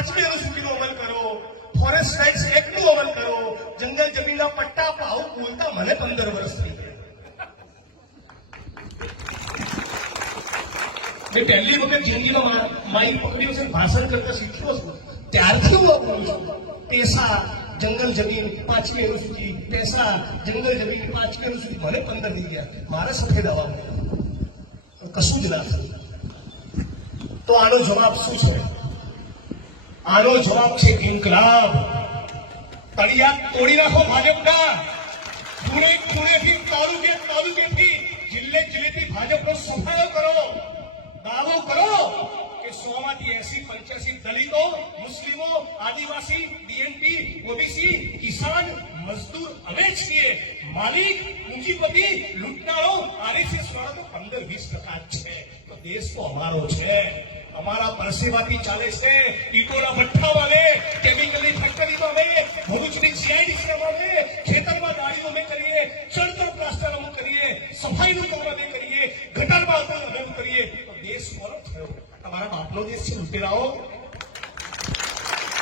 5મી અનુસૂચિનો અમલ કરો, forest rights એક્ટનો અમલ કરો, જંગલ જમીનના પટ્ટા પાઉ બોલતા મને 15 વર્ષ થઈ ગયા. મેં પહેલી વખત જિંદગીમાં માઇક પકડ્યું છે, ભાષણ કરતા શીખ્યો છું, ત્યારથી હું બોલું છું. પૈસા જંગલ જમીન 5મી અનુસૂચિ, પૈસા જંગલ જમીન 5મી અનુસૂચિ, મને 15 થઈ ગયા. મારે સફેદ હવા કશું જ ના થયું. તો આનો જવાબ શું છે? આનો જવાબ છે ઇન્કલાબ. તળિયા તોડી નાખો ભાજપના. ખૂણેથી તાલુકેથી જિલ્લેથી ભાજપનો સફાયો કરો. દાવો કરો કે 100માંથી 80-85 દલિતો, મુસ્લિમો, આદિવાસી, બીએનપી, ઓબીસી, કિસાન, મજદૂર અમે છીએ. માલિક, પૂંજીપતિ, લૂંટનારો, આરએસએસ વાળા તો 15-20% છે. તો દેશ તો અમારો છે, અમારા પરસેવાથી ચાલે છે. ઈટોના ભઠ્ઠા વાલે, કેમિકલની ફેક્ટરીમાં અમે, ભરૂચની સીઆઈડીસીમાં અમે, ખેતરમાં ગાડીઓ અમે કરીએ, ચણતર પ્લાસ્ટર અમે કરીએ, સફાઈનું કામ અમે કરીએ, ગટરમાં અમે કરીએ. દેશ કોનો થયો? તમારા બાપનો દેશ છે, લૂંટેરાઓ.